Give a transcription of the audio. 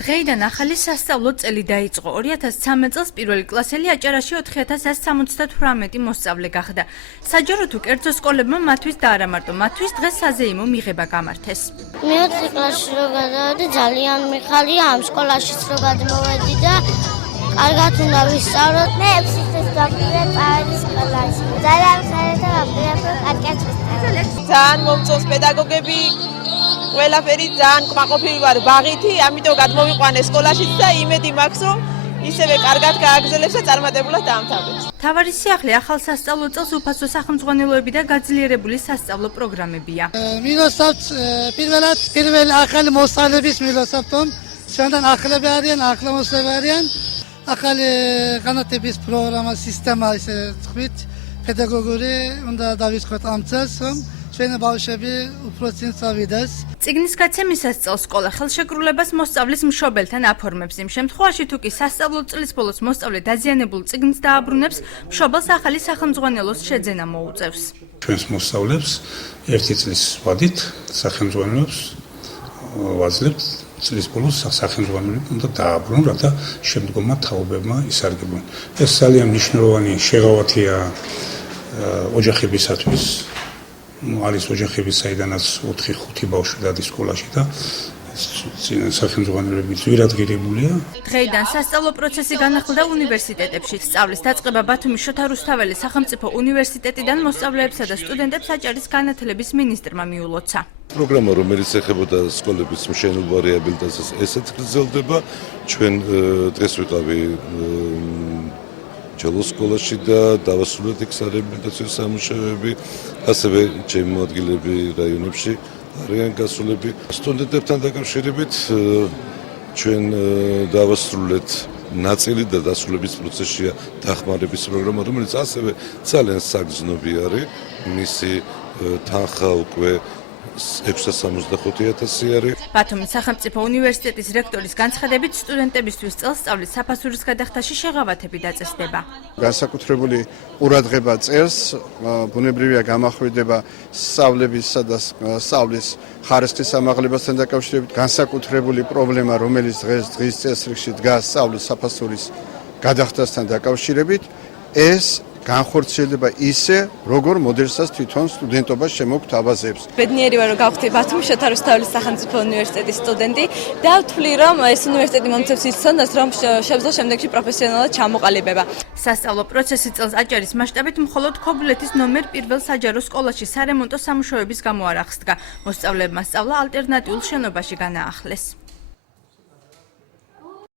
დღეიდან ახალი სასწავლო წელი დაიწყო. 2013 წელს პირველი კლასელი აჭარაში 4178 მოსწავლე გახდა. საჯარო თუ კერძო სკოლებმა მათთვის და არა მარტო მათთვის დღეს საზეიმო მიღება გამართეს. მე 4 კლასში რო გადავედი ძალიან მიხარია ამ სკოლაშიც რო გადმოვედი და კარგად უნდა ვისწავლოთ. მე 6 წელს გავყიდე წავედი სკოლაში. ძალიან ხარია ვაფრთხილებ კარგად ვისწავლოთ. ძალიან მომწონს პედაგოგები ყველაფერი ძალიან კმაყოფილი ვარ ბაღითი, ამიტომ გადმოვიყვანე სკოლაშიც და იმედი მაქვს, რომ ისევე კარგად გააგრძელებს და წარმატებულად დაამთავრებს. მთავარი სიახლე ახალ სასწავლო წელს უფასო სახელმძღვანელოები და გაძლიერებული სასწავლო პროგრამებია. მილოსავთ პირველ ახალი მოსწავლეების მილოსავთ, ჩვენთან ახლები არიან, ახლა მოსწავლეები არიან. ახალი განათლების პროგრამა სისტემა ისე თქვით, პედაგოგური უნდა დავისხოთ ამ წელს, რომ ჩვენი ბავშვები უფრო წინ წავიდეს. წიგნის გაცემისას წელს სკოლა ხელშეკრულებას მოსწავლის მშობელთან აფორმებს. იმ შემთხვევაში თუ კი სასწავლო წლის ბოლოს მოსწავლე დაზიანებულ წიგნს დააბრუნებს, მშობელს ახალი სახელმძღვანელოს შეძენა მოუწევს. ჩვენს მოსწავლებს ერთი წლის ვადით სახელმძღვანელოს ვაძლევთ წლის ბოლოს სახელმძღვანელოები უნდა დააბრუნონ, რათა შემდგომმა თაობებმა ისარგებლონ. ეს ძალიან მნიშვნელოვანი შეღავათია ოჯახებისათვის. არის ოჯახები, საიდანაც 4-5 ბავშვი დადის სკოლაში და სახელმძღვანელოები ძვირადღირებულია. დღეიდან სასწავლო პროცესი განახლდა უნივერსიტეტებში. სწავლის დაწყება ბათუმის შოთა რუსთაველის სახელმწიფო უნივერსიტეტიდან მოსწავლეებსა და სტუდენტებს აჭარის განათლების მინისტრმა მიულოცა. პროგრამა, რომელიც ეხებოდა სკოლების მშენებლობა რეაბილიტაციას, ესეც გრძელდება. ჩვენ დღეს ვიყავი ჯელოს სკოლაში და დავასრულეთ იქ სარეაბილიტაციო სამუშაოები, ასევე ჩემი მოადგილეები რაიონებში არიან გასულები. სტუდენტებთან დაკავშირებით ჩვენ დავასრულეთ ნაწილი და დასრულების პროცესშია დახმარების პროგრამა, რომელიც ასევე ძალიან საგრძნობი არის. მისი თანხა უკვე 665,000 არის. ბათუმის სახელმწიფო უნივერსიტეტის რექტორის განცხადებით, სტუდენტებისთვის წელსწავლის საფასურის გადახდაში შეღავათები დაწესდება. განსაკუთრებული ყურადღება წერს, ბუნებრივია გამახვიდება სწავლებისა და სწავლის ხარისხის ამაღლებასთან დაკავშირებით. განსაკუთრებული პრობლემა, რომელიც დღის წესრიგში დგას სწავლის საფასურის გადახდასთან დაკავშირებით, ეს განხორციელდება ისე, როგორ მოდელსაც თვითონ სტუდენტობა შემოგთავაზებს. ბედნიერი ვარ, რომ გავხდი ბათუმის შოთა რუსთაველის სახელმწიფო უნივერსიტეტის სტუდენტი და ვთვლი, რომ ეს უნივერსიტეტი მომცემს ისწავლას, რომ შეძლო შემდეგში პროფესიონალად ჩამოყალიბება. სასწავლო პროცესი წელს აჭარის მასშტაბით მხოლოდ ქობულეთის ნომერ 1 საჯარო სკოლაში სარემონტო სამუშაოების გამო არ აღსდგა. მოსწავლეებმა სწავლა ალტერნატიულ შენობაში განაახლეს.